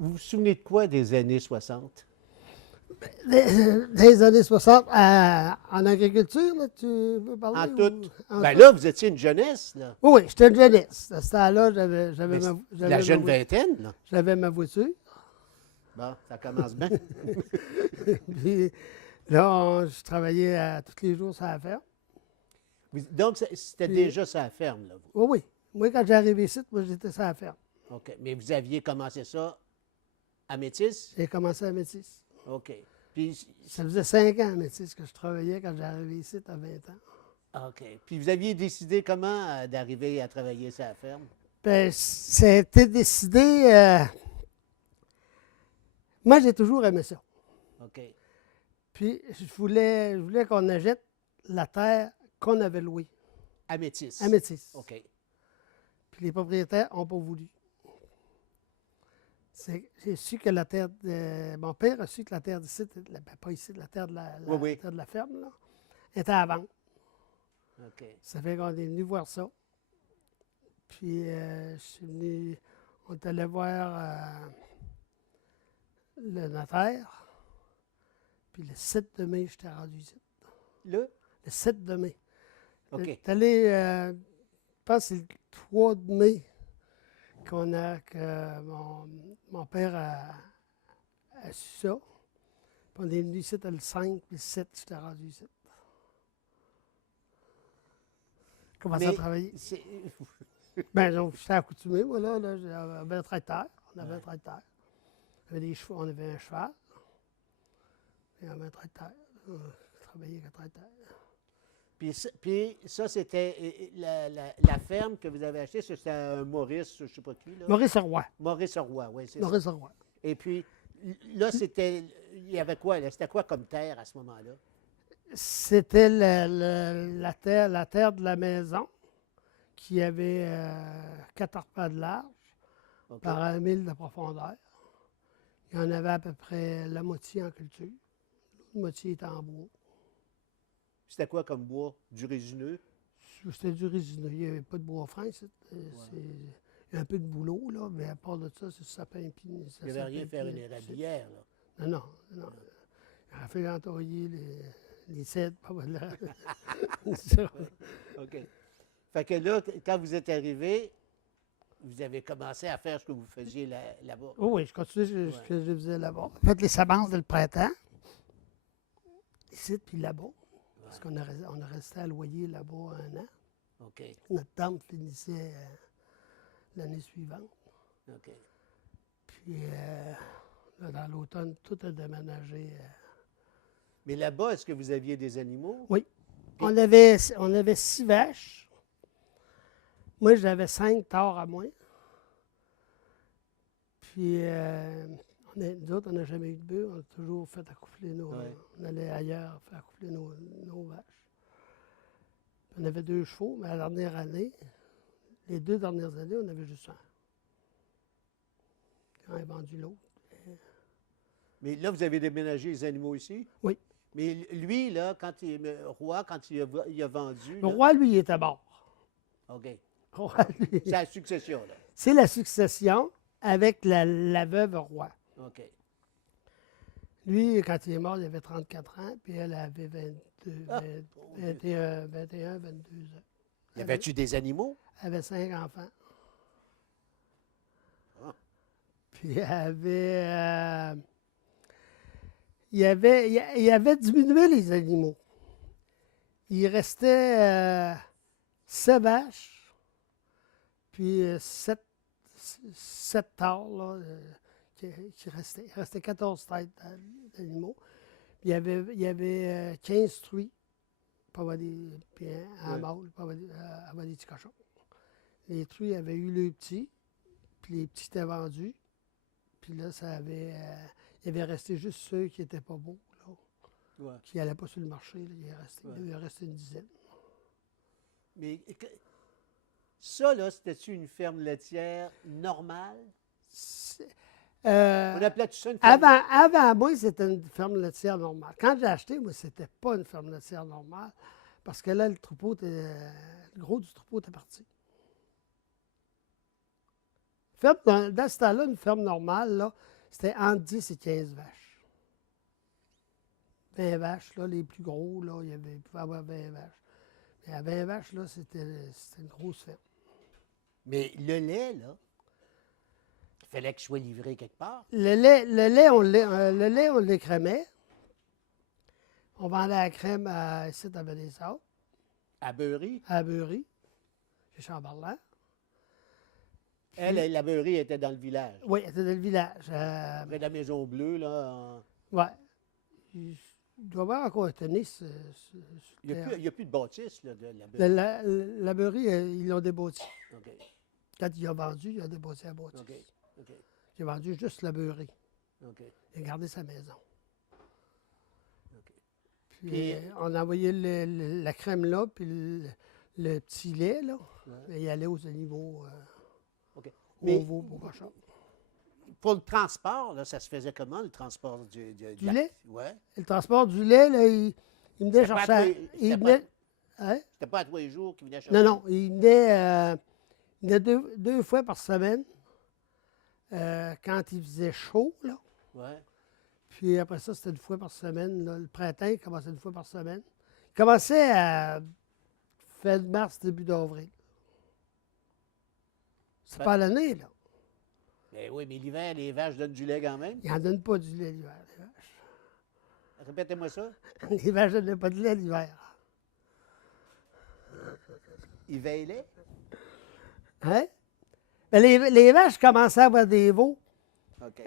vous vous souvenez de quoi des années 60? Des années 60, en agriculture, là, tu veux En parler? tout. En Ben tout? là, vous étiez une jeunesse, là. Oui, j'étais une jeunesse. À ce temps-là, Mais la jeune ma, vingtaine, là. j'avais ma voiture. Bon, ça commence bien. Puis là, je travaillais tous les jours sur la ferme. Donc, c'était Puis- déjà sa ferme, là, vous. Oui, oui. Moi, quand j'ai arrivé ici, moi, j'étais sur la ferme. OK. Mais vous aviez commencé ça à Métis? J'ai commencé à Métis. OK. Puis, Ça faisait 5 ans à Métis que je travaillais quand j'ai arrivé ici à 20 ans. OK. Puis vous aviez décidé comment d'arriver à travailler sur la ferme? Ben, ça a été décidé. Moi, j'ai toujours aimé ça. OK. Puis, je voulais qu'on achète la terre qu'on avait louée À Métis? à Métis. OK. Puis, les propriétaires n'ont pas voulu. J'ai su que la terre mon père a su que la terre d'ici, pas ici, la terre de Oui, oui. terre de la ferme, là, était à vendre. OK. Ça fait qu'on est venu voir ça. Puis, je suis venu, on est allé voir le notaire. Puis, le 7 de mai, j'étais rendu ici. Là? Le 7 de mai. OK. J'étais allé, je pense que c'est le 3 de mai que mon père a su ça. Puis on est venu ici le 5, puis le 7, j'étais rendu ici. Commencé à Mais travailler. c'est- Ben, donc, j'étais accoutumé, moi, là, j'avais un tracteur. On avait un tracteur. On avait des chevaux, on avait un cheval. Et on avait un tracteur. On travaillait avec un tracteur. Puis ça, c'était la ferme que vous avez achetée, c'était un Maurice, je ne sais pas qui, là. Maurice Roy. Maurice Roy, oui, c'est ça. Maurice Roy. Et puis, là, il y avait quoi, là? C'était quoi comme terre à ce moment-là? C'était la terre de la maison qui avait 4 arpents de large OK. par 1 000 de profondeur. Il y en avait à peu près la moitié en culture. L'autre moitié était en bois. C'était quoi comme bois? Du résineux? C'était du résineux. Il n'y avait pas de bois franc. Il y a un peu de boulot, là, mais à part de ça, c'est du sapin. Il n'y avait rien à faire une érablière, là. Non, non, non. Il a fait entoyer les cèdres, pas mal là. Ça. OK. Fait que là, quand vous êtes arrivé, vous avez commencé à faire ce que vous faisiez là-bas. Oh oui, je continue ce que je faisais là-bas. J'ai fait les semences dès le printemps, ici, puis là-bas. Parce qu'on a resté à loyer là-bas 1 an. OK. Notre tante finissait l'année suivante. OK. Puis, là, dans l'automne, tout a déménagé. Mais là-bas, est-ce que vous aviez des animaux? Oui. On avait 6 vaches. Moi, j'avais 5 tares à moi. Puis, nous autres, on n'a jamais eu de bœufs. On a toujours fait accoupler On allait ailleurs faire accoupler nos vaches. Puis on avait 2 chevaux, mais la dernière année, les 2 dernières années, on avait juste 1. Quand on a vendu l'autre. Mais là, vous avez déménagé les animaux ici? Oui. Mais lui, là, quand il a vendu. Le là- roi, lui, il était mort. OK. Le roi, lui, C'est la succession, là. c'est la succession avec la veuve roi. OK. Lui, quand il est mort, il avait 34 ans, puis elle avait 22, Ah, 21, 22 ans. Y avait-tu des animaux? Elle avait 5 enfants. Ah. Puis il avait diminué les animaux. Il restait 7 vaches, puis 7 tares, là, qui restaient. Il restait 14 têtes d'animaux. Puis il y avait 15 truies, puis un mâle, pour avoir des petits cochons. Les truies avaient eu le petit, puis les petits étaient vendus. Puis là, il avait resté juste ceux qui n'étaient pas beaux, là, Ouais. qui n'allaient pas sur le marché. Là, il restait une dizaine. Mais ça, là, c'était-tu une ferme laitière normale? On appelait ça une ferme? Avant moi, c'était une ferme laitière normale. Quand j'ai acheté, moi, c'était pas une ferme laitière normale, parce que là, le gros du troupeau était parti. Dans ce temps-là, une ferme normale, là, C'était entre 10 et 15 vaches. 20 vaches, là, les plus gros, là, il pouvait y avoir 20 vaches. Mais à 20 vaches, là, c'était une grosse ferme. Mais le lait, là, il fallait qu'il soit livré quelque part. Le lait, on l'écrémait. On vendait la crème ici à Benessard, À Beurry. à Beurry, chez Chamberlain. Elle, la beurrerie était dans le village. Oui, c'était dans le village. Près de la Maison Bleue, là. Oui. Il doit y avoir encore un tennis. Il n'y a plus de bâtisse, là, de la La, beurrerie. la beurrerie, ils l'ont débâti. OK. Quand ils l'ont vendu, ils ont débâti la bâtisse. OK. OK. J'ai vendu juste la beurrerie. OK. Il a gardé sa maison. OK. Puis, Et- on a envoyé la crème là, puis le petit lait, là. Ouais. Et il allait aux animaux, OK. aux Mais veaux, aux cochons. pour le transport, là, ça se faisait comment, le transport du Du lait? Oui. Le transport du lait, là, il venait C'était pas à chercher. tous les- Il c'était pas- venait. Hein? C'était pas à tous les jours qu'ils venaient chercher. Non, non, il venait deux fois par semaine, quand il faisait chaud, là. Oui. Puis après ça, c'était une fois par semaine. Là. Le printemps, il commençait une fois par semaine. Il commençait à fin de mars, début d'avril. C'est Ben- pas l'année, là. Mais oui, mais l'hiver, les vaches donnent du lait quand même. Ils n'en donnent pas du lait l'hiver, les vaches. Répétez-moi ça. Les vaches ne donnent pas de lait l'hiver. Ils veillaient. Hein? Mais les vaches commençaient à avoir des veaux OK.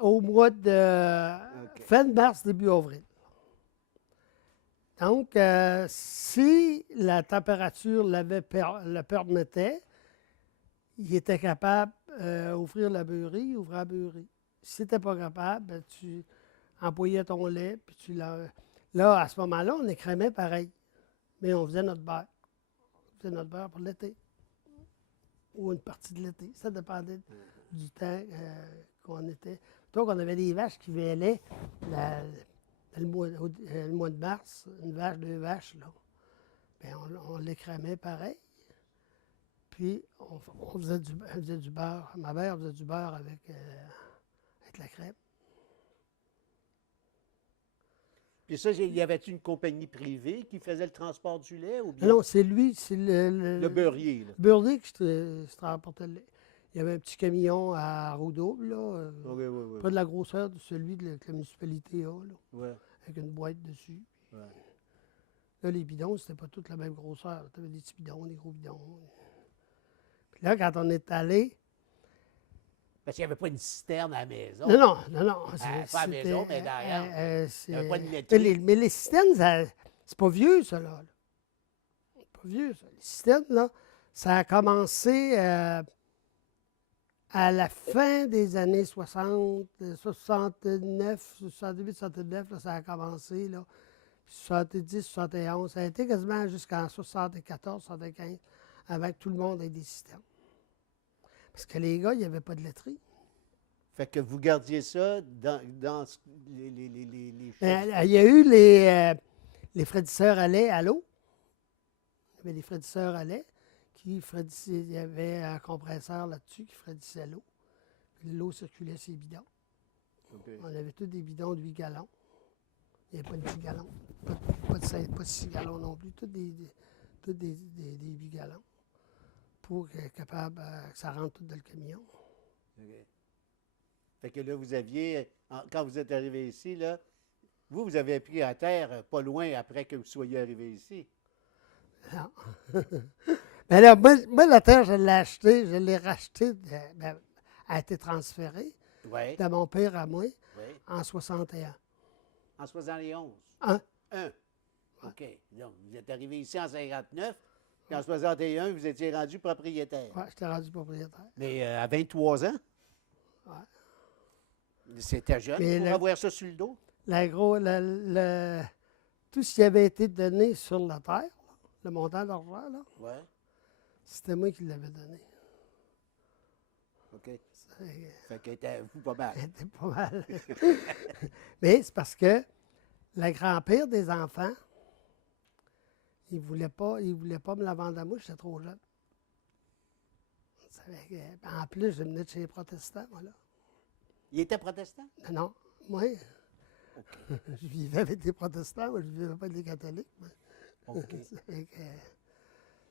au mois de OK. fin de mars, début avril. Donc, si la température le permettait, il était capable d'ouvrir la beurrerie, ouvrir la beurrerie. Si tu n'étais pas capable, ben, tu employais ton lait, puis Là, à ce moment-là, on écrémait pareil. Mais on faisait notre beurre. On faisait notre beurre pour l'été. Ou une partie de l'été. Ça dépendait du temps qu'on était. Donc, on avait des vaches qui veillaient le mois de mars, une vache, deux vaches, là. Bien, on l'écrémait pareil. Puis, on faisait du beurre. Ma mère faisait du beurre avec la crème. Puis ça, il y avait une compagnie privée qui faisait le transport du lait ou bien Non, c'est lui, c'est le beurrier, là? beurrier qui se transportait le lait. Il y avait un petit camion à roue double, là, Oui, oui, oui. pas de la grosseur de celui que la municipalité a, là, Ouais, avec une boîte dessus. ouais. Là, les bidons, c'était pas toutes la même grosseur. Tu avais des petits bidons, des gros bidons. Puis là, quand on est allé. Parce qu'il n'y avait pas une cisterne à la maison. Non. Pas à la maison, mais derrière. Il y avait pas de mais laiterie. mais les systèmes, c'est pas vieux, ça, là. C'est pas vieux, ça. Les systèmes, là, ça a commencé à la fin des années 60, 69, 68, 69, là, ça a commencé, là. 70, 71, ça a été quasiment jusqu'en 74, 75, avant que tout le monde ait des systèmes. Parce que les gars, il n'y avait pas de laiterie. Fait que vous gardiez ça dans les choses. Il y a eu les frédisseurs à lait à l'eau. Il y avait des frédisseurs à lait qui frédissaient. Il y avait un compresseur là-dessus qui frédissait l'eau. Puis l'eau circulait sur les bidons. OK. On avait tous des bidons de 8 gallons. Il n'y avait pas de 10 gallons. Pas de 6 gallons non plus. Tous des 8 gallons. Pour être capable que ça rentre tout dans le camion. OK. Fait que là, vous aviez, quand vous êtes arrivé ici, là, vous avez pris à terre pas loin après que vous soyez arrivé ici. Non. Mais là, moi, la terre, je l'ai rachetée, elle a été transférée Oui. de mon père à moi Oui. en 61. En 71. Un. OK. Donc, vous êtes arrivé ici en 59, puis en 61, vous étiez rendu propriétaire. Ouais, j'étais rendu propriétaire. Mais à 23 ans? Ouais. C'était jeune Mais pour le- avoir ça sur le dos? Tout ce qui avait été donné sur la terre, là, le montant d'argent, là, Oui. c'était moi qui l'avais donné. OK. Ça, Fait que était-vous pas mal. c'était pas mal. Mais c'est parce que le grand-père des enfants, il voulait pas me la vendre à moi, j'étais trop jeune. Ça fait que, en plus, je venais de chez les protestants, voilà. Il était protestant? Non, moi, je vivais avec des protestants, moi, je ne vivais pas avec des catholiques. OK. Fait que,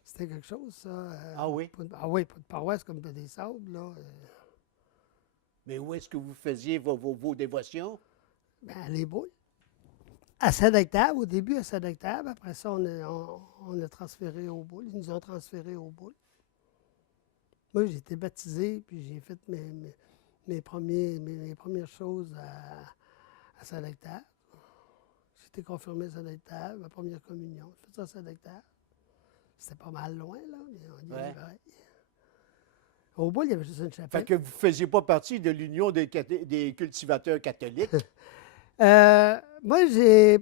c'était quelque chose, ça. Ah oui? Ah oui, pas de paroisse comme des sables, là. Mais où est-ce que vous faisiez vos dévotions? Ben, les boules. À Saint-Octave, au début à Saint-Octave, après ça, on a transféré aux boules. Ils nous ont transféré aux boules. Moi, j'ai été baptisé, puis j'ai fait mes premières choses à Saint-Octave. J'ai été confirmé à Saint-Octave, ma première communion. J'ai fait ça à Saint-Octave. C'était pas mal loin, là, mais on y allait pareil. Au bout, il y avait juste une chapelle. Fait que vous ne faisiez pas partie de l'Union des cultivateurs catholiques. Moi, j'ai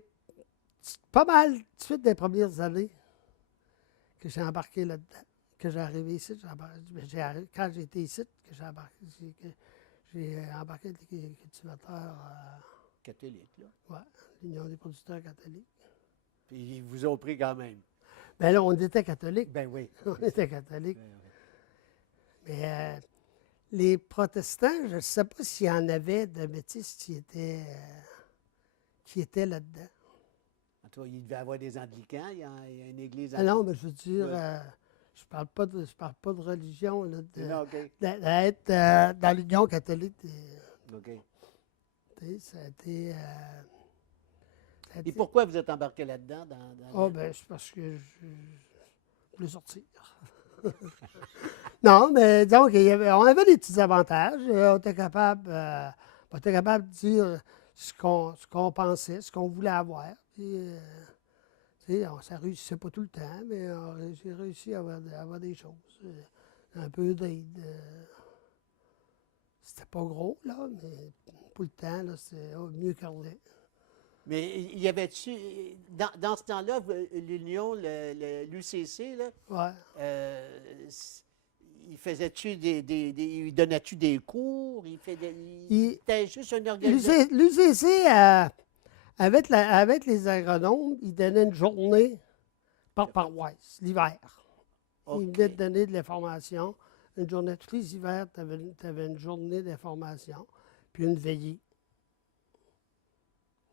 pas mal, tout de suite, des premières années que j'ai embarqué là-dedans, que j'ai arrivé ici. Quand j'ai été ici, que j'ai embarqué les cultivateurs. Catholiques, là. Oui, l'Union des producteurs catholiques. Puis ils vous ont pris quand même. Bien là, on était catholiques. Ben oui. On était catholiques. Ben oui. Mais les protestants, je ne sais pas s'il y en avait de métis qui étaient là-dedans. En tout cas, il devait y avoir des anglicans, il y a une église Ah non, mais je veux dire, Ouais. je parle pas de religion, là, Non, OK. d'être dans l'Union catholique. OK. Ça a été. Et pourquoi vous êtes embarqué là-dedans? Ah, ben, c'est parce que je voulais sortir. Non, mais donc, on avait des petits avantages. On était capable de dire ce qu'on pensait, ce qu'on voulait avoir. Puis, ça ne réussissait pas tout le temps, mais j'ai réussi à avoir des choses. Un peu d'aide. C'était pas gros, là, mais pour le temps, là, c'est mieux que rien. Mais il y avait-tu, dans ce temps-là, l'Union, l'UCC, là, Ouais. il faisait-tu il donnait-tu des cours? C'était juste une organisation? L'UCC, avec les agronomes, ils donnaient une journée par paroisse, l'hiver. OK. Ils venaient te donner de l'information. Une journée, tous les hivers, tu avais une journée d'information, puis une veillée.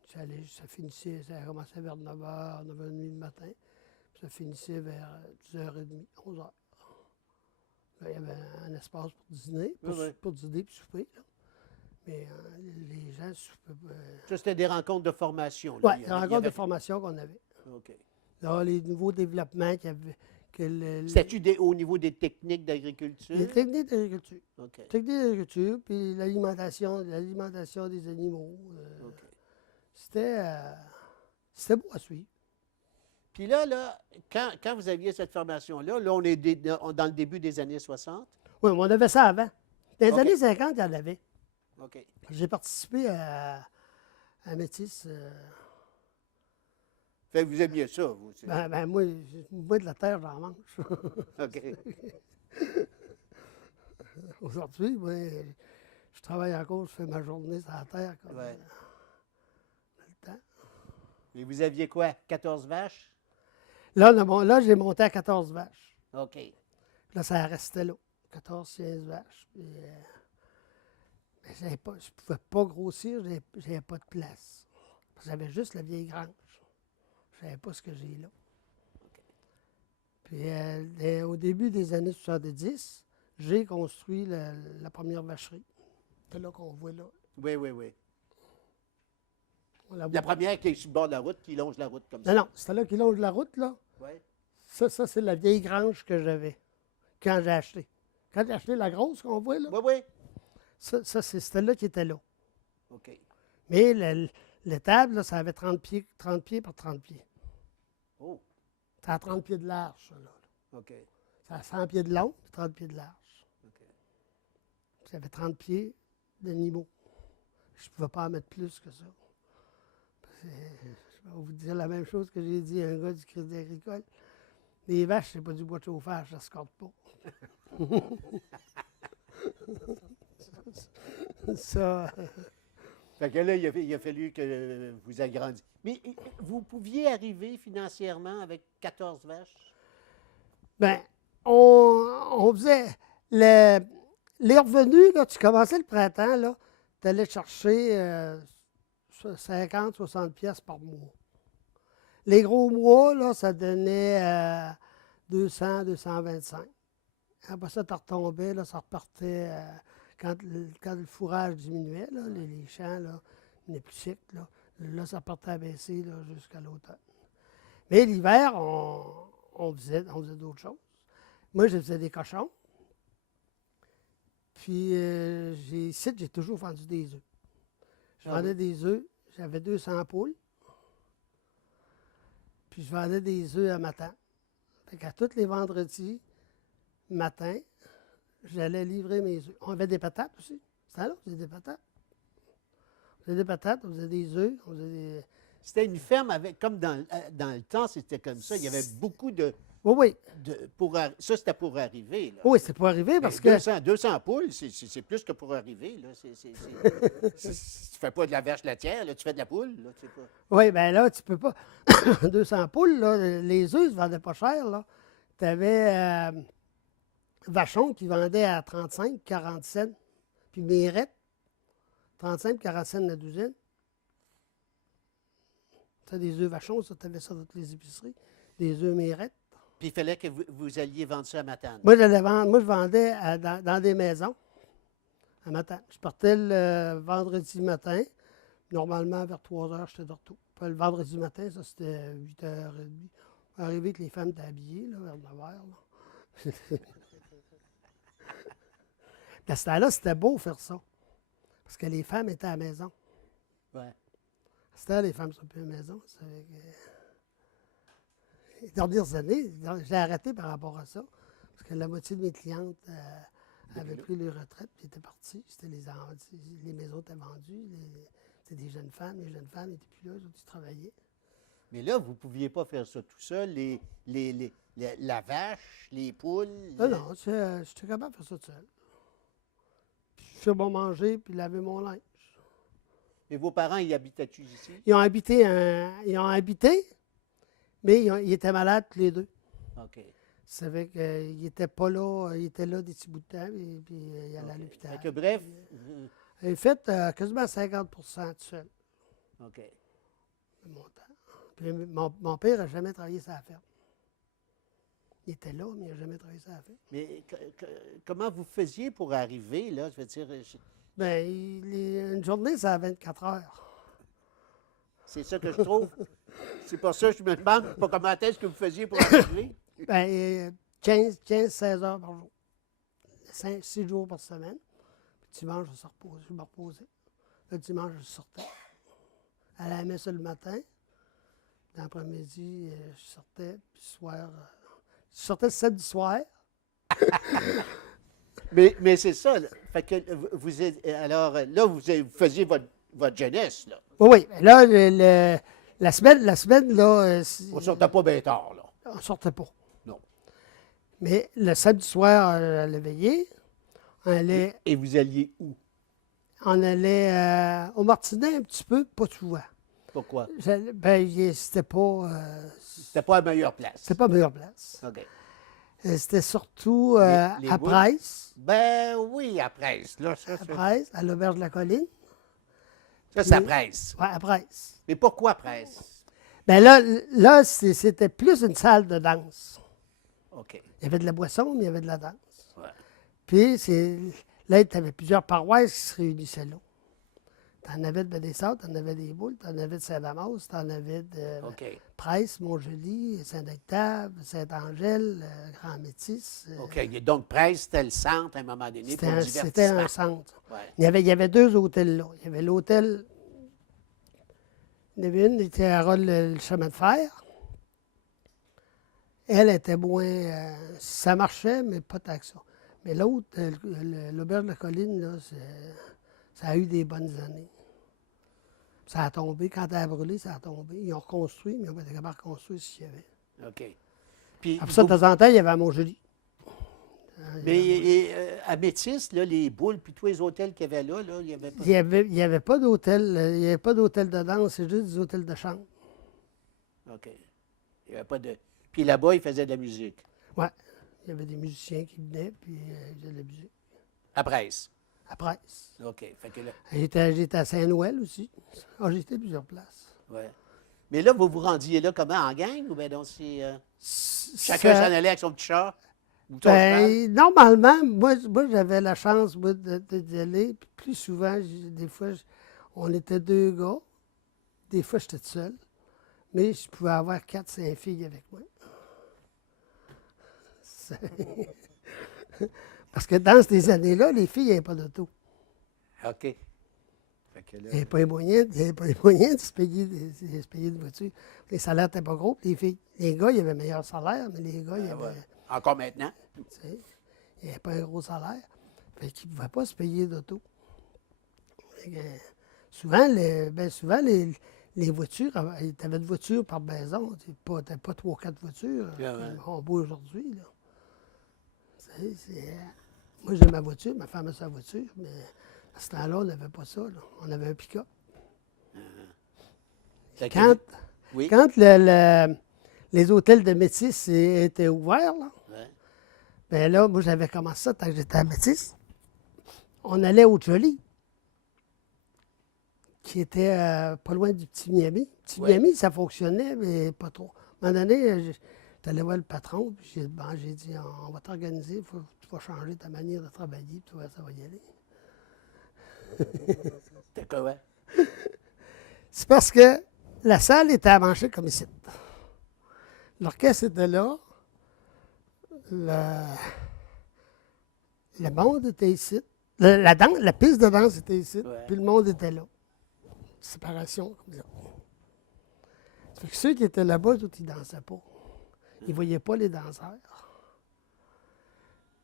Ça finissait, ça commençait vers 9h, 9h30 le matin, puis ça finissait vers 10h30, 11h. Là, il y avait un espace pour dîner, pour dîner puis souper. Là. Mais les gens soupaient. Ça, c'était des rencontres de formation. Oui, des rencontres de formation qu'on avait. OK. Là, les nouveaux développements qu'il y avait. C'était-tu au niveau des techniques d'agriculture? Les techniques d'agriculture. OK. Techniques d'agriculture, puis l'alimentation des animaux. OK. C'était beau à suivre. Puis là quand vous aviez cette formation-là, là, on est dans le début des années 60. Oui, mais on avait ça avant. Dans les OK. années 50, il y en avait. OK. J'ai participé à Métis. Fait que vous aimiez ça, vous. Moi, de la terre, j'en mange. OK. Aujourd'hui, moi, je travaille encore, je fais ma journée sur la terre. Comme, Ouais. le temps. Et vous aviez quoi? 14 vaches? Là, j'ai monté à 14 vaches. OK. Là, ça restait là. 14-15 vaches. Puis, mais je ne pouvais pas grossir, je n'avais pas de place. J'avais juste la vieille grange. Je ne savais pas ce que j'ai là. OK. Puis au début des années 70, j'ai construit la première vacherie. C'est là qu'on voit là. Oui. On la voit. La première qui est sur le bord de la route, qui longe la route comme ça. Non, c'était là qui longe la route, là. Oui. Ça c'est la vieille grange que j'avais quand j'ai acheté. Quand j'ai acheté la grosse qu'on voit, là, Oui. c'était là qui était là. OK. Mais l'étable, là, ça avait 30 pieds par 30 pieds. Oh, Ça a 30 pieds de large, ça, là. OK. Ça a 100 pieds de long et 30 pieds de large. OK. Ça avait 30 pieds d'animaux. Je ne pouvais pas en mettre plus que ça. Je vais vous dire la même chose que j'ai dit à un gars du Crédit agricole. Les vaches, c'est pas du bois de chauffage, ça ne se corde pas. Ça. Fait que là, il a fallu que vous agrandissiez. Mais vous pouviez arriver financièrement avec 14 vaches? Bien, on faisait les revenus, là, tu commençais le printemps, là, tu allais chercher 50, 60 pièces par mois. Les gros mois, là, ça donnait 200, 225. Après ça, tu retombais, là, ça repartait quand le fourrage diminuait, là, les champs, là, venaient plus secs, là, ça partait à baisser là, jusqu'à l'automne. Mais l'hiver, on faisait d'autres choses. Moi, je faisais des cochons. Puis, ici, j'ai toujours vendu des œufs. Je vendais des œufs. J'avais 200 poules. Puis, je vendais des œufs à matin. Fait qu'à tous les vendredis matin, j'allais livrer mes œufs. On avait des patates aussi. C'était là, on faisait des patates. On faisait des patates, on faisait des œufs, on faisait des... C'était une ferme avec, comme dans le temps, c'était comme ça. Il y avait beaucoup de... Oui, ça, c'était pour arriver. Là. oui, c'est pour arriver parce Mais que... 200 poules, c'est plus que pour arriver. Là. Tu fais pas de la vache laitière, là, tu fais de la poule. Là, tu sais pas. Oui, bien là, tu peux pas. 200 poules, là, les œufs, ils ne se vendaient pas cher. Là. Tu avais Vachon qui vendait à 35, 40 cents. Puis Mérette, 35, 40 cents la douzaine. Tu as des œufs Vachon, ça, tu avais ça dans toutes les épiceries. Des œufs Mérette. Puis il fallait que vous alliez vendre ça à Matane. Moi, je vendais dans des maisons à Matane. Je partais le vendredi matin. Normalement, vers 3 heures, j'étais de retour. Puis le vendredi matin, ça, c'était 8h30. Arrivé que les femmes étaient habillées, là, vers 9 heures. Là. À ce temps-là, c'était beau faire ça. Parce que les femmes étaient à la maison. Ouais. À ce temps-là, les femmes sont plus à la maison. Les dernières années, j'ai arrêté par rapport à ça. Parce que la moitié de mes clientes avaient pris leur retraite et étaient parties. Les maisons étaient vendues. C'était des jeunes femmes. Les jeunes femmes n'étaient plus là. Les autres, ils travaillaient. Mais là, vous ne pouviez pas faire ça tout seul. La vache, les poules. Non, j'étais capable de faire ça tout seul. Puis je fais bon manger puis laver mon linge. Et vos parents, ils habitaient-tu ici? Ils ont habité, mais ils étaient malades tous les deux. OK. Ça fait qu'ils n'étaient pas là. Ils étaient là des petits bouts de temps, et puis ils allaient à l'hôpital. Fait que bref. J'ai fait quasiment 50 tout seul. OK. De mon temps. Puis mon père n'a jamais travaillé sur la ferme. Il était là, mais il n'a jamais travaillé sur la ferme. Mais comment vous faisiez pour arriver, là? Je veux dire, Bien, une journée, c'est à 24 heures. c'est ça que je trouve. C'est pour ça que je me demande pas comment est-ce que vous faisiez pour arriver. Bien, 15-16 heures par jour. 6 jours par semaine. Puis dimanche, je me reposais. Le dimanche, je sortais. À la messe le matin. L'après-midi, je sortais. Puis le soir, je sortais le samedi soir. Mais c'est ça. Là. Fait que vous êtes. Alors, là, vous faisiez votre jeunesse, là. Oui, oui. Là, la semaine, là. On ne sortait pas bien tard, là. On sortait pas. Non. Mais le samedi soir, à la veillée, on allait. Et vous alliez où? On allait au Martinet un petit peu, pas souvent. Pourquoi? Ben, c'était pas. C'était pas la meilleure place. C'était pas la meilleure place. OK. C'était surtout Les à boules? Price. Ben oui, à Presse. Là, À Price, à l'auberge de la Colline. ça c'est à Presse. Oui, à Price. Mais pourquoi Presse? Ben là c'était plus une salle de danse. OK. Il y avait de la boisson, mais il y avait de la danse. Ouais. Puis, là, tu avais plusieurs paroisses qui se réunissaient là. Tu en avais de Bédessart, tu en avais des Boules, tu en avais de Saint-Damas, tu en avais de OK. Price, Montjoli, Saint-Octave, Saint-Angèle, Grand Métis. OK. Donc, Presse, c'était le centre à un moment donné pour le C'était un divertissement. centre. Ouais. Il y avait 2 hôtels là. Il y avait l'hôtel. Il y en avait une qui était à Rolle le chemin de fer. Elle était moins. Ça marchait, mais pas tant que ça. Mais l'autre, l'auberge de la Colline, là, ça a eu des bonnes années. Ça a tombé. Quand elle a brûlé, ça a tombé. Ils ont reconstruit, mais ils n'ont pas été capables de reconstruire s'il y avait. OK. Puis, Après ça, de temps en temps, il y avait à Montjoli. mais à Métis, là, les Boules, puis tous les hôtels qu'il y avait là, il n'y avait pas. Il n'y avait pas d'hôtel. Il n'y avait pas d'hôtel de danse, c'est juste des hôtels de chambre. OK. Il n'y avait pas de. Puis là-bas, ils faisaient de la musique. Oui. Il y avait des musiciens qui venaient, puis ils faisaient de la musique. À Presse. à Presse. OK. Fait que là, J'étais à Saint-Noël aussi. Ah, j'ai été à plusieurs places. ouais. Mais là, vous vous rendiez là comment, en gang? Ou bien donc, chacun s'en allait avec son petit char? Ou ton cheval? Normalement, moi j'avais la chance moi, d'y aller. Puis plus souvent, des fois, on était deux gars. Des fois, j'étais tout seul. Mais je pouvais avoir 4, 5 filles avec moi. Parce que dans ces années-là, les filles n'avaient pas d'auto. OK. Fait que là, Il n'y avait pas les moyens, de se payer, se payer une voiture. Les salaires n'étaient pas gros. Les filles, les gars, ils avaient meilleur salaire, mais les gars, ils avaient, ouais. Encore maintenant? tu sais, ils n'avaient pas un gros salaire. Fait qu'ils ne pouvaient pas se payer d'auto. Fait que, souvent, les voitures, tu avais une voiture par maison. Tu n'avais pas 3, 4 voitures Ouais. comme on voit aujourd'hui. Là. Moi, j'ai ma voiture, ma femme a sa voiture, mais à ce temps-là, on n'avait pas ça. Là. On avait un pick-up. Fait que- Quand, Oui. quand les hôtels de Métis étaient ouverts, là, Ouais. ben là, moi, j'avais commencé ça quand j'étais à Métis. On allait au Jolly, qui était pas loin du Petit Miami. Petit Ouais. Miami, ça fonctionnait, mais pas trop. À un moment donné, j'allais voir le patron, puis j'ai dit, on va t'organiser, tu vas changer ta manière de travailler, puis tu vois, ça va y aller. T'es quoi, ouais? C'est parce que la salle était à manger comme ici. L'orchestre était là. Le monde était ici. La piste de danse était ici. Ouais. Puis le monde était là. Séparation, comme ça. Ça fait que ceux qui étaient là-bas, d'autres, ils ne dansaient pas. Ils ne voyaient pas les danseurs.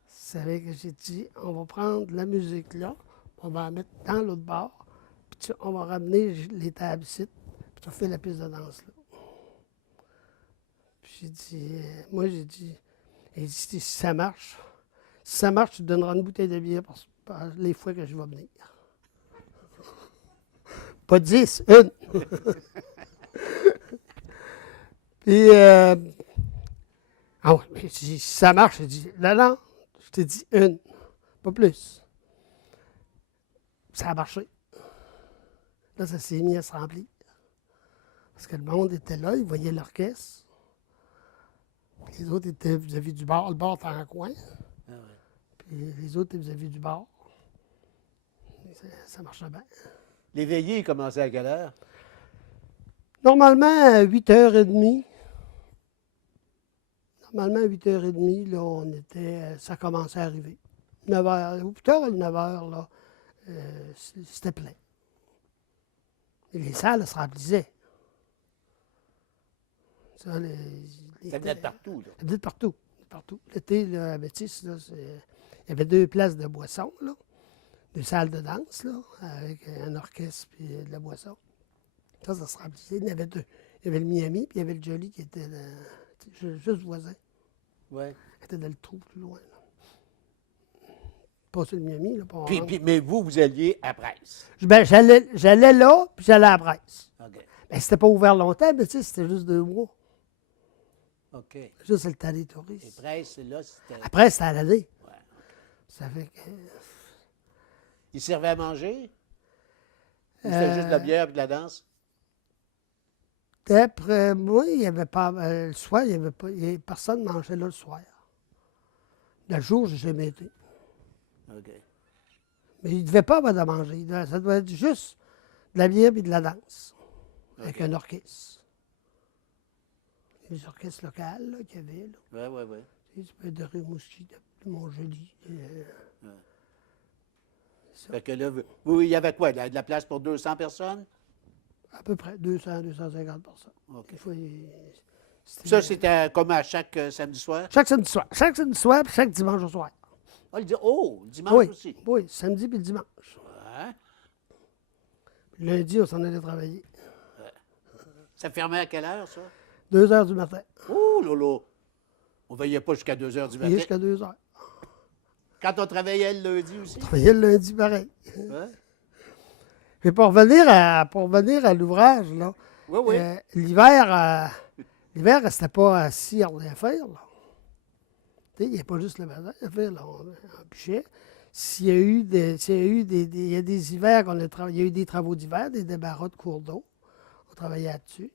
C'est vrai que j'ai dit, on va prendre la musique là, on va la mettre dans l'autre bar, puis on va ramener les tables ici, puis tu fais la piste de danse là. Puis j'ai dit, j'ai dit, si ça marche, tu te donneras une bouteille de bière par les fois que je vais venir. Pas 10, une. Puis, ah ouais, mais si ça marche, je dis, non, je t'ai dit une, pas plus. Ça a marché. Là, ça s'est mis à se remplir. Parce que le monde était là, ils voyaient l'orchestre. Les autres étaient vis-à-vis du bar. Le bar était en coin. Ah ouais. Puis les autres étaient vis-à-vis du bar. Ça marchait bien. Les veillées, ils commençaient à quelle heure? Normalement, à 8h30. Normalement, à 8h30, là, ça commençait à arriver. 9h, 8h ou 9h, là, c'était plein. Et les salles se remplissaient. Ça, Ça venait de partout, là. Ça venait de partout. Partout. L'été, là, à Métis, là, il y avait 2 places de boissons, là. 2 salles de danse, là, avec un orchestre et de la boisson. Ça se remplissait. Il y en avait 2. Il y avait le Miami, puis il y avait le Jolly qui était juste voisin. Ouais. Il était dans le trou plus loin. Là. Pas sur le Miami, là. Pas Mais vous alliez à Presse. Ben, j'allais là, puis j'allais à Brest. OK. Ben, c'était pas ouvert longtemps, mais tu sais, c'était juste 2 mois. OK. Juste le temps des Et touristes. Presse, là, c'était. Après, c'était à l'année. Ouais. Ça fait que. Ils servaient à manger? Ou c'était juste de la bière et de la danse? D'après moi, il n'y avait pas. Le soir, personne ne mangeait là le soir. Le jour, j'ai jamais été. OK. Mais il ne devait pas avoir de manger. Ça doit être juste de la bière et de la danse. Avec un orchestre. Les orchestres locales là, qu'il y avait. Là. Oui. Tu sais, ça peut être de Rimouski, de Montjoli. Fait que là, il y avait quoi? De la place pour 200 personnes? À peu près 200, 250 personnes. OK. Des fois, Ça, c'était comme à chaque samedi soir? chaque samedi soir. Chaque samedi soir, puis chaque dimanche au soir. Ah, le dimanche aussi? Oui, samedi puis le dimanche. Ouais. Puis lundi, on s'en allait travailler. Ça fermait à quelle heure, ça? 2 heures du matin. Oh, lolo! On ne veillait pas jusqu'à 2 heures du Et matin. jusqu'à 2 heures. Quand on travaillait le lundi aussi? On travaillait le lundi pareil. Ouais. Puis pour revenir à l'ouvrage, là, Oui. l'hiver, c'était pas assis à rien faire. Là. Tu sais, il n'y avait pas juste le matin à faire. Là, on bûchait. il y a des hivers qu'on a travaillé, il y a eu des travaux d'hiver, des débarras de cours d'eau. On travaillait là-dessus.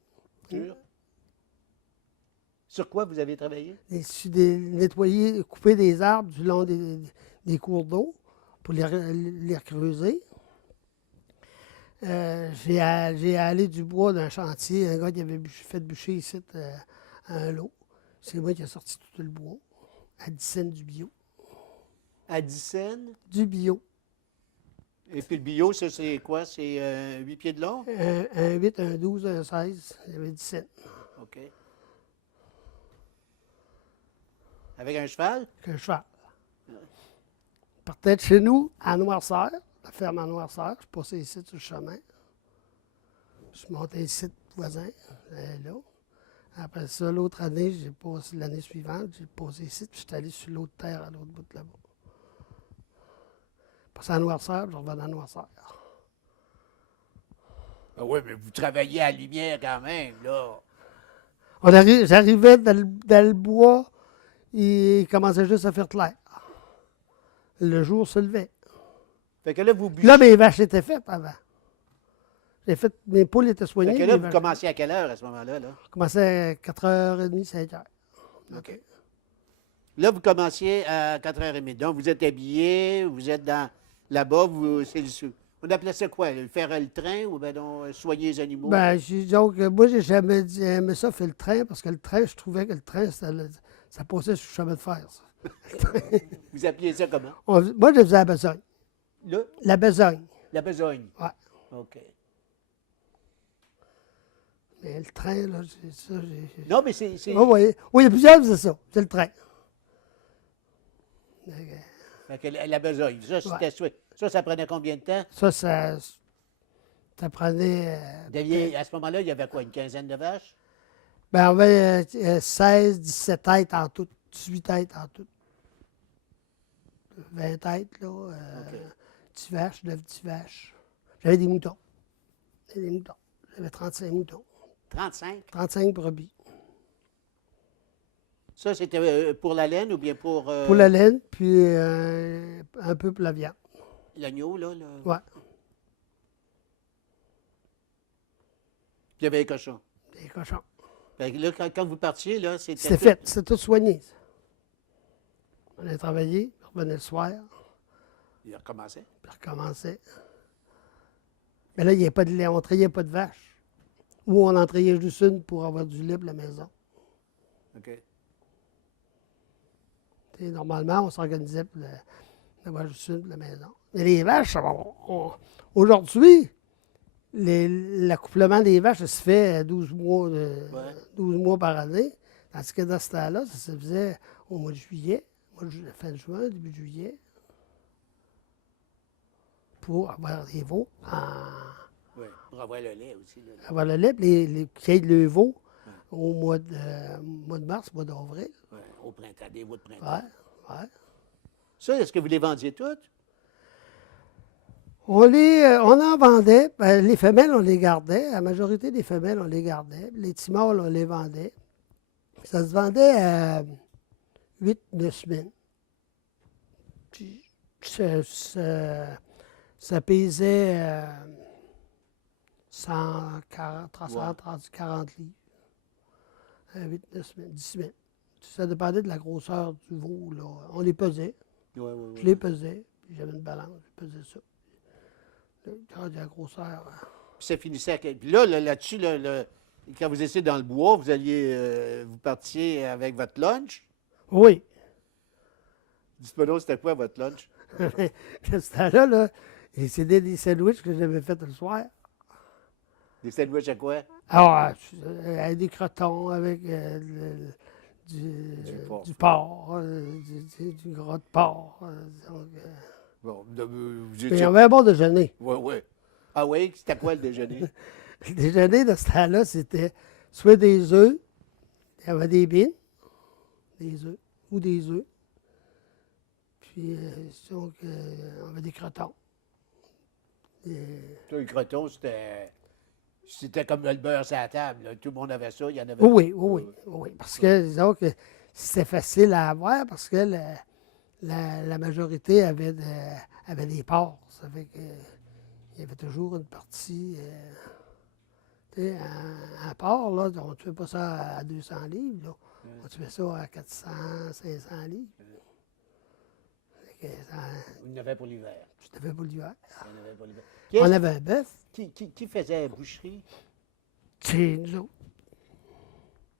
Sur quoi vous avez travaillé? Nettoyer, couper des arbres du long des cours d'eau pour les creuser. J'ai allé du bois d'un chantier, un gars qui avait fait bûcher ici un lot. C'est moi qui ai sorti tout le bois, à 10 cents du bio. À 10 cents? Du bio. Et puis le bio, ça, c'est quoi? C'est 8 pieds de long? Un 8, un 12, un 16, il y avait 10 cents. OK. Avec un cheval? Avec un cheval. Je partais de chez nous, à Noirceur, la ferme à Noirceur. Je passais ici sur le chemin. Je montais ici, voisin, là. Après ça, l'autre année, j'ai passé l'année suivante, j'ai passé ici, puis je suis allé sur l'autre terre à l'autre bout de là-bas. Passé à Noirceur, puis je revenais à Noirceur. Ah oui, mais vous travaillez à la lumière quand même, là. J'arrivais dans le bois, il commençait juste à faire clair. Le jour se levait. Fait que là, vous bûchez. Là, mes vaches étaient faites avant. Mes poules étaient soignées. Fait que là, mes vous vaches- commenciez à quelle heure à ce moment-là? Là? Je commençais à 4h30, 5h. OK. Là, vous commenciez à 4h30. Donc, vous êtes habillé, vous êtes là-bas, on appelait ça quoi? Faire le train ou ben non, soigner les animaux? Donc, moi, j'ai jamais aimé ça, faire le train, parce que le train, je trouvais que le train, ça passait sur le chemin de fer, ça. Vous appeliez ça comment? Moi, je faisais la besogne. Là, La besogne. la besogne. Ouais. OK. Mais le train, là, c'est ça. Non, mais c'est... Oui, il y a plusieurs qui faisaient ça. C'est le train. Fait que la besogne. Ça, c'était ça prenait combien de temps? Ça prenait. À ce moment-là, il y avait quoi, une quinzaine de vaches? On avait 16, 17 têtes en tout, 18 têtes en tout. 20 têtes, là. OK. 10 vaches, 9 10 vaches. J'avais des moutons. J'avais 35 moutons. 35? 35 brebis. Ça, c'était pour la laine ou bien pour... Pour la laine, puis un peu pour la viande. L'agneau, là? Ouais, Puis il y avait les cochons. des cochons. Fait que là, quand vous partiez, là, C'était fait, c'était tout soigné. Ça. On allait travailler, on revenait le soir, Il recommençait. puis on recommençait. Mais là, il n'y avait pas de lait, on ne trayait pas de vache. Ou on en trayait juste une pour avoir du lait pour la maison. OK. T'sais, normalement, on s'organisait pour avoir juste une pour la maison. Mais les vaches, aujourd'hui, l'accouplement des vaches, ça se fait 12 mois, 12 mois par année. Tandis que dans ce temps-là, ça se faisait au mois de juillet, fin de juin, début de juillet, pour avoir des veaux. Oui, pour avoir le lait aussi. Là. Avoir le lait, puis les pieds de veau au mois de mars, mois d'avril. Oui, au printemps, des veaux de printemps. Ouais. Ça, est-ce que vous les vendiez toutes? On en vendait. Les femelles, on les gardait. La majorité des femelles, on les gardait. Les petits mâles, on les vendait. Ça se vendait à 8-9 semaines. Puis ça pesait 140, 340 livres. 8-9 semaines, 10 semaines. Ça dépendait de la grosseur du veau. Là. On les pesait. Oui. Je les pesais. Puis j'avais une balance. Je pesais ça. Quand il y a la grosseur. Puis ça finissait à... Puis là-dessus, quand vous étiez dans le bois, vous partiez avec votre lunch. Oui. Dites-moi donc, c'était quoi votre lunch? Ce temps-là, c'était des sandwichs que j'avais fait le soir. Des sandwichs à quoi? Alors, avec des crotons, avec du porc, du gras de porc. Bon, Mais il y avait un bon déjeuner. Oui. Ah oui, c'était quoi le déjeuner? Le déjeuner de ce temps-là, c'était soit des œufs, il y avait des bines, des œufs, ou des œufs. Puis, donc, on avait des crotons. Le croton, c'était comme le beurre sur la table. Là. Tout le monde avait ça, il y en avait. Oui. Parce que, disons que c'était facile à avoir parce que la majorité avait des porcs. Ça fait que il y avait toujours une partie. Tu sais, un porc, là, on ne tuait pas ça à 200 livres. Là. On tuait ça à 400, 500 livres. Fait que Vous en avez pour l'hiver. Tout à fait pour l'hiver. Vous en avez pour l'hiver. On avait un bœuf. Qui faisait la boucherie? C'est nous autres.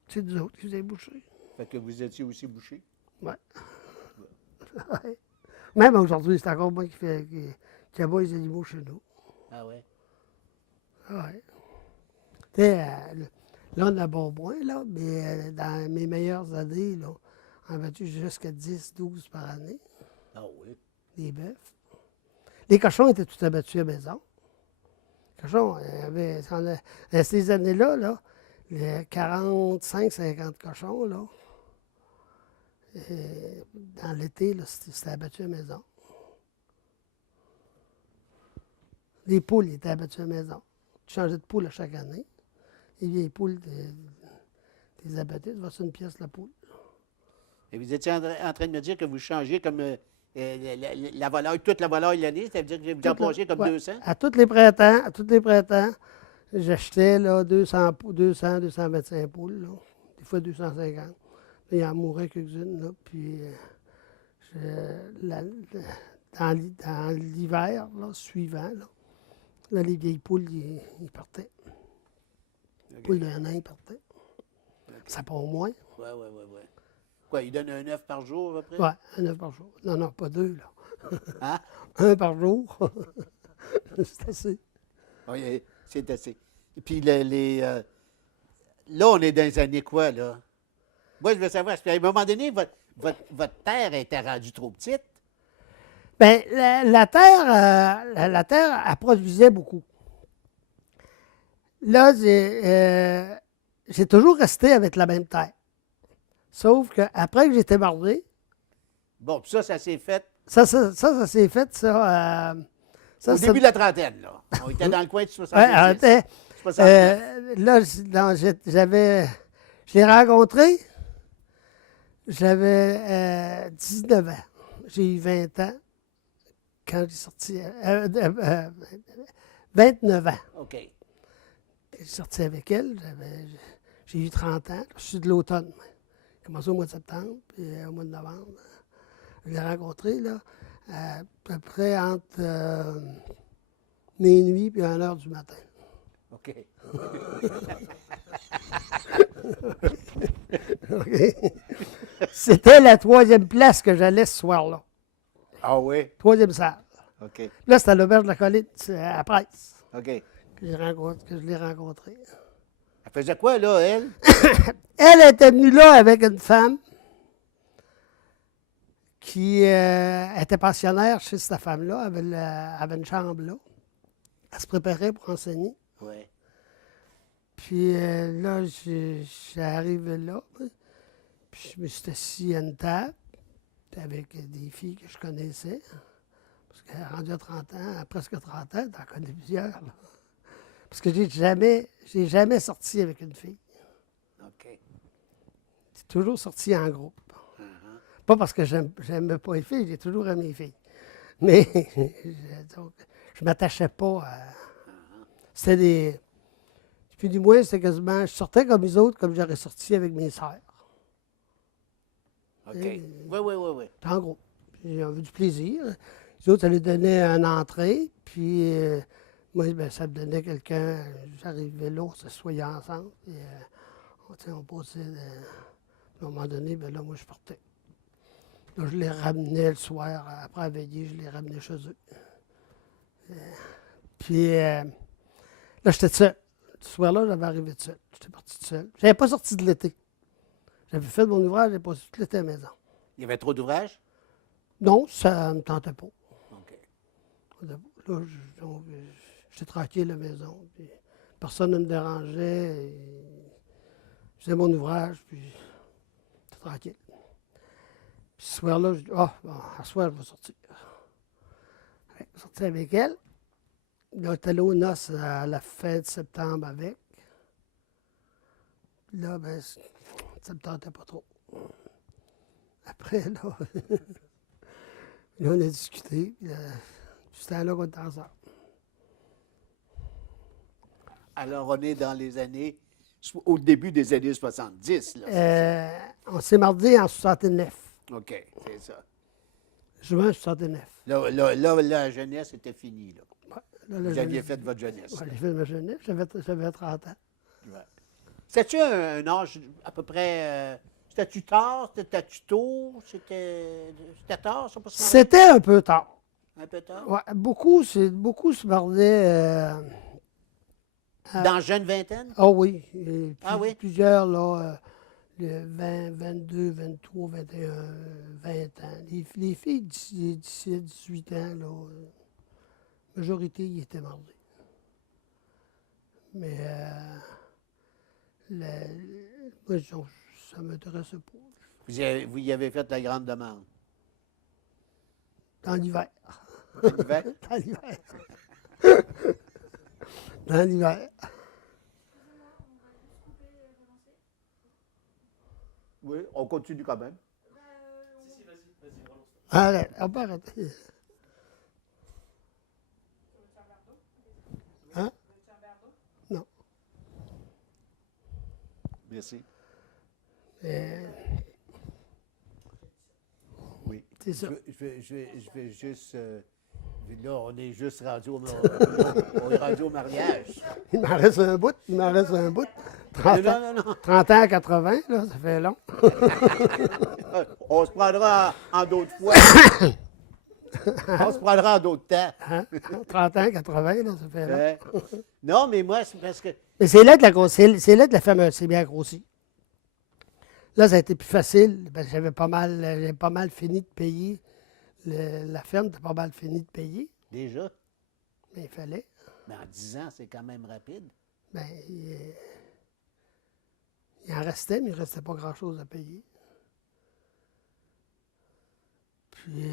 C'est nous autres qui faisaient boucher. Fait que vous étiez aussi boucher? Ouais. Ouais. Même aujourd'hui, c'est encore moi qui abat les animaux chez nous. Ah ouais? Ouais. Tu sais, là, on a bon moins, là, mais dans mes meilleures années, là, on a battu jusqu'à 10, 12 par année, Ah oui. des bœufs. Les cochons étaient tout abattus à la maison. Les cochons, ces années-là, là, les 45, 50 cochons, là, dans l'été, là, c'était abattu à la maison. Les poules étaient abattues à la maison. Tu changeais de poule à chaque année. Les vieilles poules, tu les abattais, tu vas sur une pièce la poule. Et vous étiez en train de me dire que vous changez comme la volaille, toute la volaille l'année, ça veut dire que vous en plongez comme Ouais. 200? À tous les printemps, j'achetais là, 200, 225 poules, là. Des fois 250. Il en mourait quelques-unes, là, puis dans l'hiver là, suivant, là, les vieilles poules, ils partaient. Les poules d'un an, ils partaient. Ça part au moins. Oui, oui, oui, oui. Quoi, il donne un œuf par jour, à peu près? Oui, un œuf par jour. Non, non, pas deux, là. Hein? Un par jour. C'est assez. Oui, c'est assez. Et puis, là, on est dans les années quoi, là? Moi, je veux savoir, parce qu'à un moment donné, votre terre était rendue trop petite. Bien, la terre, elle produisait beaucoup. Là, j'ai toujours resté avec la même terre. Sauf qu'après que j'ai été marié, Bon, puis ça s'est fait ça s'est fait, ça. au début de la trentaine, là. On était dans le coin de Ouais, 70. 69. là, je l'ai rencontré, j'avais 19 ans. J'ai eu 20 ans quand j'ai sorti. 29 ans. OK. J'ai sorti avec elle, j'ai eu 30 ans. Je suis de l'automne. J'ai commencé au mois de septembre, puis au mois de novembre. Je l'ai rencontré, là, à peu près entre minuit et 1 heure du matin. OK. OK? C'était la 3e place que j'allais ce soir-là. Ah oui? 3e salle. OK. Là, c'était à l'auberge de la Colline, c'est à Presse, OK. que je l'ai rencontré. Elle faisait quoi, là, elle? Elle était venue là avec une femme qui était pensionnaire chez cette femme-là, elle avait une chambre là. Elle se préparait pour enseigner. Oui. Puis là, j'ai arrivé là, puis je me suis assis à une table avec des filles que je connaissais. Parce qu'elle est rendue à 30 ans, à presque 30 ans, t'en connais plusieurs. Là. Parce que j'ai jamais sorti avec une fille. OK. J'ai toujours sorti en groupe. Pas parce que j'aimais pas les filles, j'ai toujours aimé les filles. Mais donc, je m'attachais pas à. C'était des. Puis du moins, c'était quasiment. Je sortais comme les autres, comme j'aurais sorti avec mes sœurs. OK. Oui, oui, oui, oui. En gros. Puis j'avais du plaisir. Les autres, ça leur donnait une entrée. Puis moi, ben, ça me donnait quelqu'un. J'arrivais là, on se soyait ensemble. Puis on passait. À un moment donné, ben là, moi, je partais. Là, je les ramenais le soir, après la veillée, je les ramenais chez eux. Puis là, j'étais seul. Ce soir-là, j'avais arrivé tout seul. J'étais parti tout seul. Je n'avais pas sorti de l'été. J'avais fait mon ouvrage, j'avais passé tout l'été à la maison. Il y avait trop d'ouvrages? Non, ça ne me tentait pas. OK. Là, j'étais tranquille à la maison. Puis personne ne me dérangeait. Je faisais mon ouvrage, puis j'étais tranquille. Puis ce soir-là, je dis, bon, à ce soir, je vais sortir. Je suis sorti avec elle. Là, j'étais allé aux noces à la fin de septembre avec. Puis là, ben, ça me tentait pas trop. Après, là, Là, on a discuté. Puis, ce temps-là qu'on était ensemble. Alors, on est dans les années, au début des années 70, là, c'est On s'est mariés en 69. ça. OK, c'est ça. Juin 69. Là, la jeunesse était finie, là. Ouais, là, la Vous aviez jeunesse- fait votre jeunesse. Ouais, j'ai fait ma jeunesse. J'avais 30 ans. Ouais. C'était-tu un âge à peu près... c'était-tu tard? C'était-tu tôt? C'était tard, ça, pour se marier? C'était un peu tard. Un peu tard? Ouais, beaucoup se mariaient. Dans jeune vingtaine? Ah oui. Et Ah oui? Plusieurs, là, le 20, 22, 23, 21, 20 ans. Les filles d'ici 17, 18 ans, là, majorité, ils étaient mariés. Mais moi, ça ne m'intéressait pas. Vous y avez fait la grande demande. Dans l'hiver. L'hiver? Dans l'hiver. Dans l'hiver. Oui, on continue quand même. Arrête, on peut arrêter. Hein? Non. Merci. Euh, Oui. C'est ça. Je vais juste... là, on est juste rendu on est rendu au mariage. Il m'en reste un bout. 30 ans, Non, non. 30 ans à 80, là, ça fait long. On se prendra en d'autres fois. On se prendra en d'autres temps. Hein? 30 ans à 80, là, ça fait long. Non, mais moi, c'est parce que... Mais c'est là que la ferme s'est bien grossie. Là, ça a été plus facile. Parce que j'avais pas mal fini de payer. La ferme était pas mal fini de payer. Déjà, Mais il fallait. mais en 10 ans, c'est quand même rapide. Ben, il en restait, mais il ne restait pas grand-chose à payer. Puis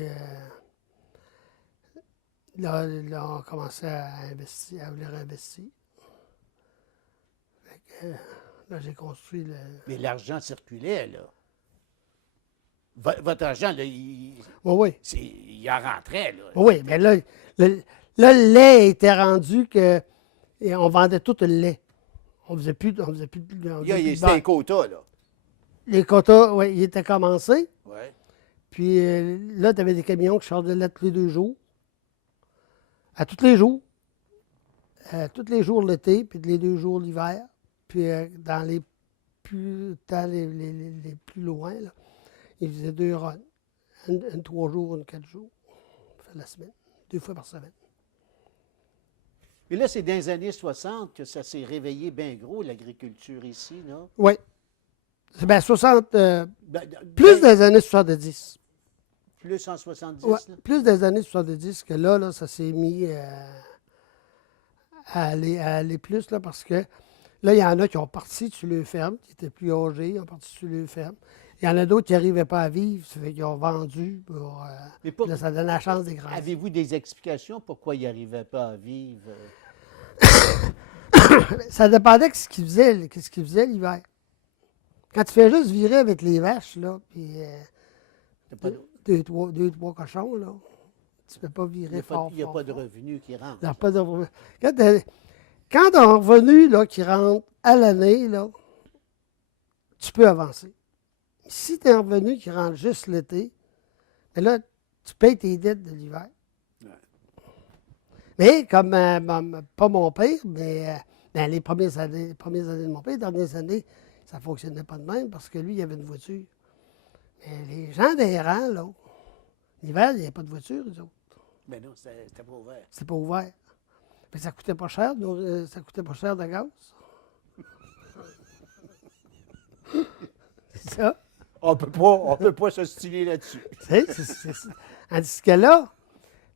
là, on commençait à investir, à vouloir investir. Fait que, là, j'ai construit le. Mais l'argent circulait, là. Votre argent, là, Oui, oui. il en rentrait, là. Oui, mais là, le lait était rendu que. Et on vendait tout le lait. On faisait plus. On faisait plus, C'était un quota, là. Les quotas, oui, ils étaient commencés. Oui. Puis là, tu avais des camions qui chargeaient de lait tous les 2 jours. À tous les jours. Tous les jours l'été, puis les 2 jours l'hiver. Puis dans les plus loin, là, ils faisaient 2 runs. Une 3 jours, une 4 jours. On fait la semaine. 2 fois par semaine. Mais là, c'est dans les années 60 que ça s'est réveillé bien gros, l'agriculture ici, non? Oui. C'est bien 60. Ben, Plus des années 70. Plus en 70, Ouais, là? plus des années 70 que là, ça s'est mis à aller plus, là, parce que là, il y en a qui ont parti sur les fermes, qui étaient plus âgés, ils ont parti sur les fermes. Il y en a d'autres qui n'arrivaient pas à vivre, ça fait qu'ils ont vendu pour. Mais Puis là, ça donne la chance des grands. avez-vous des explications pourquoi ils n'arrivaient pas à vivre? Ça dépendait de ce qu'ils faisaient l'hiver. Quand tu fais juste virer avec les vaches, là, puis Il n'y a, deux, trois cochons, là, tu ne peux pas virer fort. il y a fort, pas de fort. revenus qui rentrent. Il n'y a pas de revenu. Quand un revenu là, qui rentre à l'année, là, tu peux avancer. Si tu as un revenu qui rentre juste l'été, ben là, tu payes tes dettes de l'hiver. Ouais. Mais comme pas mon père, mais dans les premières années de mon père, les dernières années, ça ne fonctionnait pas de même parce que lui, il avait une voiture. Mais les gens des rangs, là, l'hiver, il n'y avait pas de voiture, eux autres. Mais non, c'était pas ouvert. C'était pas ouvert. Mais ça coûtait pas cher, ça coûtait pas cher de gaz. C'est ça. On peut pas se styler là-dessus. Tandis que là,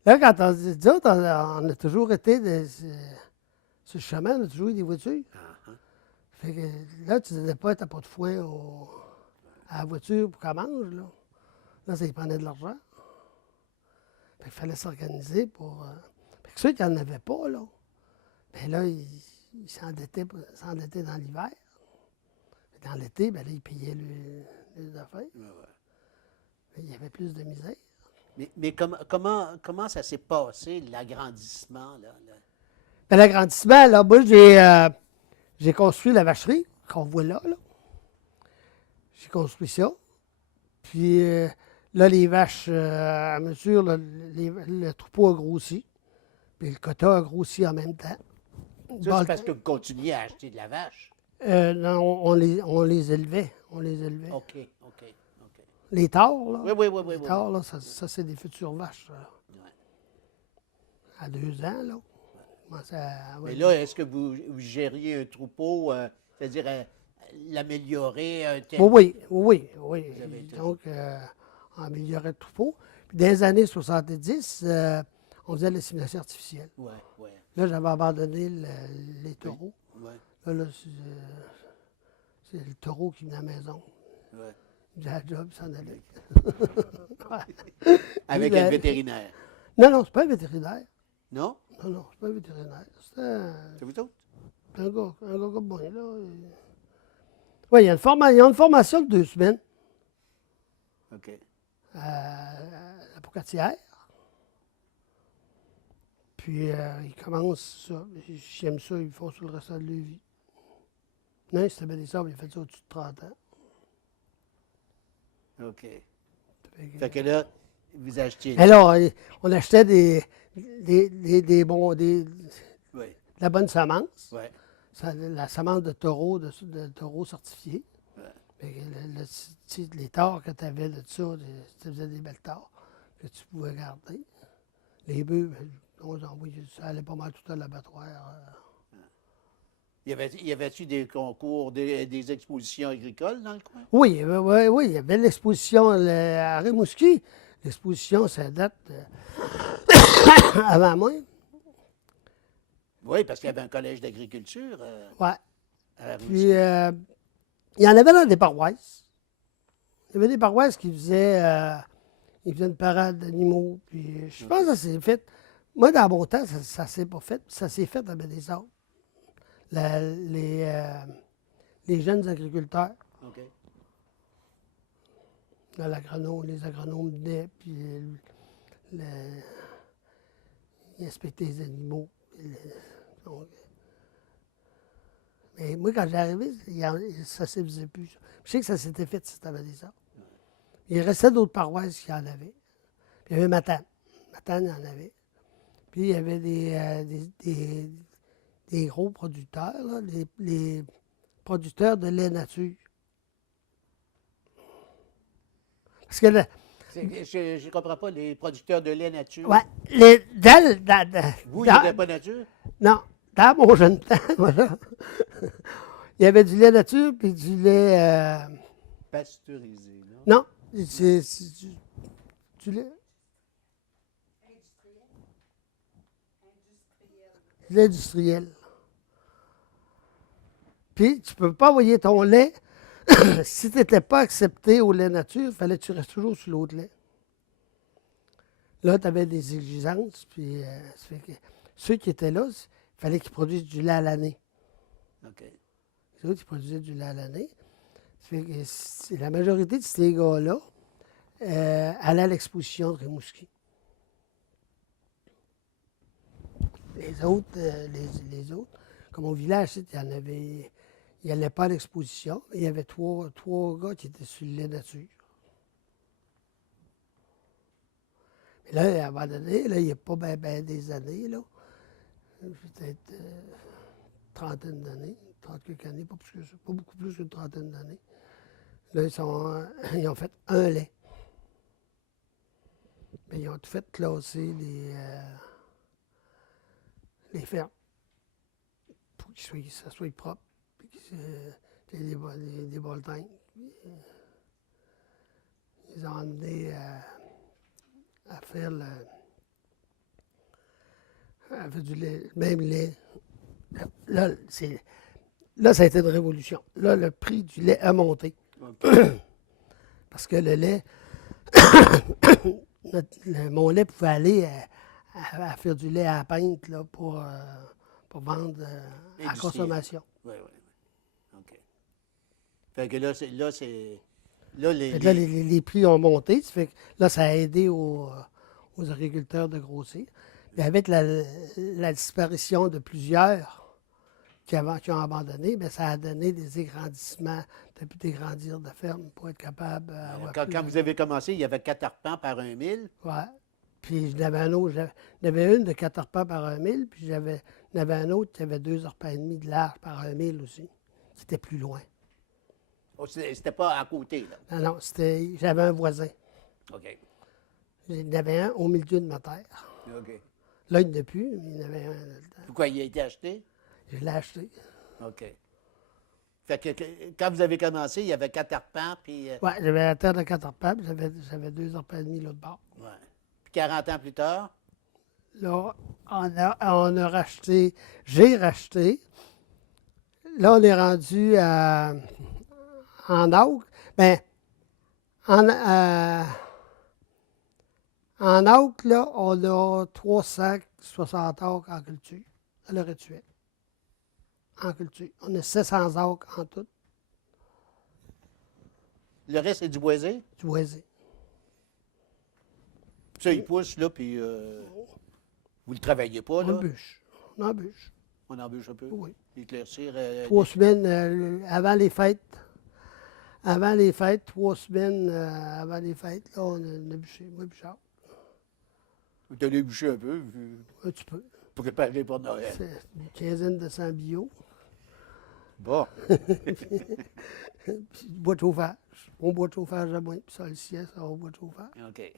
quand on dit, nous autres, on a toujours été sur le chemin, on a toujours eu des voitures. Fait que là, tu ne disais pas, tu n'as pas de foin à la voiture pour qu'elle mange, là. Là, ça y prenait de l'argent. Fait qu'il fallait s'organiser pour. Fait que ceux qui n'en avaient pas, là, ben là, ils s'endettaient dans l'hiver. Dans l'été, ben là, ils payaient les affaires. Ouais, ouais. Il y avait plus de misère. Mais comment ça s'est passé, l'agrandissement, là? Ben, l'agrandissement, là, moi, j'ai construit la vacherie qu'on voit là, là. J'ai construit ça. Puis là, les vaches, à mesure, là, le troupeau a grossi. Puis le quota a grossi en même temps. Ça, c'est parce que vous continuez à acheter de la vache. Non, on les élevait. On les élevait. OK. Les taures, là. Oui. Les taures, là, ça c'est des futures vaches, ça, là. Ouais. À 2 ans, là. Mais là, est-ce que vous gériez un troupeau, c'est-à-dire l'améliorer, un tel... Oui. Vous avez été- Donc, on améliorait le troupeau. Puis dans les années 70, on faisait l'insémination artificielle. Oui. Là, j'avais abandonné les taureaux. Oui. Là, c'est le taureau qui venait à la maison. Ouais. Il faisait la job, il s'en allait. Avec Lui, un vétérinaire. Non, c'est pas un vétérinaire. Non? Non, c'est pas un vétérinaire. C'est C'est vous autres? un gars comme moi, là. Oui, il y a une formation de 2 semaines OK. à la Pocatière. Puis, ils commencent ça. J'aime ça, ils font sur le restant de leur vie. Non, c'était bien des sables, il a fait ça au-dessus de 30 ans. OK. Fait Fait que là, vous achetiez... alors, on achetait de Oui. la bonne semence. Oui. La semence de taureau, de taureau certifié. Ouais. Fait que les tares que tu avais de ça, tu faisais des belles tares que tu pouvais garder. Les bœufs, ça allait pas mal tout à l'abattoir. Y avait-tu des concours, des expositions agricoles dans le coin? Oui, il y avait l'exposition à Rimouski. L'exposition, ça date avant moi. Oui, parce qu'il y avait un collège d'agriculture Ouais. à Rimouski. Puis, il y en avait dans des paroisses. Il y avait des paroisses qui faisaient une parade d'animaux. Puis, je pense que ça s'est fait. Moi, dans mon temps, ça s'est pas fait. Ça s'est fait avec des arbres. Les jeunes agriculteurs, OK. là, les agronomes venaient, puis ils inspectaient les animaux. Mais moi, quand j'ai arrivé, ça ne se faisait plus. Je sais que ça s'était fait si c'était des arbres. Il restait d'autres paroisses qui en avaient. Puis il y avait Matane. Matane, il y en avait. Puis il y avait des gros producteurs, là, les producteurs de lait nature. Parce que, Je ne comprends pas, les producteurs de lait nature. ouais, Vous, il n'y avait pas nature? non, dans mon jeune temps, voilà, il y avait du lait nature puis du lait. Pasteurisé, non? Non, c'est du lait. Du lait industriel. Puis, tu ne peux pas envoyer ton lait. Si tu n'étais pas accepté au lait nature, il fallait que tu restes toujours sur l'autre lait. Là, tu avais des exigences, puis ça fait que ceux qui étaient là, il fallait qu'ils produisent du lait à l'année. OK. Les autres, ils produisaient du lait à l'année. Ça fait que la majorité de ces gars-là allaient à l'exposition de Rimouski. Les autres, comme au village, il y en avait. Il n'allait pas à l'exposition. Il y avait trois gars qui étaient sur le lait nature. Mais là, à un moment donné, là, il n'y a pas ben des années, là. Peut-être trentaine d'années, 30 quelques années, pas beaucoup plus qu'une trentaine d'années. Là, ils ont fait un lait. Mais ils ont tout fait classer les fermes pour que ça soit propre. Puis des boltins. Ils ont amené à faire du lait, même lait. Là, ça a été une révolution. Là, le prix du lait a monté. OK. Parce que le lait, mon lait pouvait aller à faire du lait à la pinte là, pour vendre à la Industriel. consommation. Oui. OK. Fait que là, c'est Là, Fait que là, les prix ont monté. Ça fait que là, ça a aidé aux agriculteurs de grossir. Mais avec la disparition de plusieurs qui ont abandonné, bien, ça a donné des agrandissements. Tu as pu t'agrandir de ferme pour être capable d'avoir plus quand de- vous avez commencé, il y avait 4 arpents par 1 000. Ouais. Puis j'en avais un autre. J'en avais une de 4 arpents par 1 000, puis j'en avais un autre qui avait 2 arpents et demi de large par 1 000 aussi. C'était plus loin. Oh, c'était pas à côté, là. Non, non, j'avais un voisin. OK. J'en avais un au milieu de ma terre. OK. Là, il n'y en a plus, mais il y en avait un là-dedans. Pourquoi il a été acheté? Je l'ai acheté. OK. Fait que quand vous avez commencé, il y avait 4 arpents, puis... Oui, j'avais la terre de 4 arpents, puis j'avais 2 arpents et demi l'autre bord. ouais. Puis 40 ans plus tard, Là, on a racheté, j'ai racheté. Là, on est rendu en acre. Bien, en acre, là, on a 360 acres en culture, à l'heure actuelle. En culture. On a 700 acres en tout, le reste, c'est du boisé. du boisé. Ça, il pousse, là, puis vous le travaillez pas, On là? embûche. On embûche. On embûche un peu? Oui. Éclaircir... 3 semaines avant les fêtes. Avant les fêtes, 3 semaines avant les fêtes, là, on a bûché. Moi, Bouchard. vous allez bûcher un peu, Un petit peu. pour préparer pour Noël. C'est une quinzaine de 100 bio. Bon. Puis bois de chauffage. On boit de chauffage à moins. Puis ça, le ciel, ça, on boit de chauffage. OK.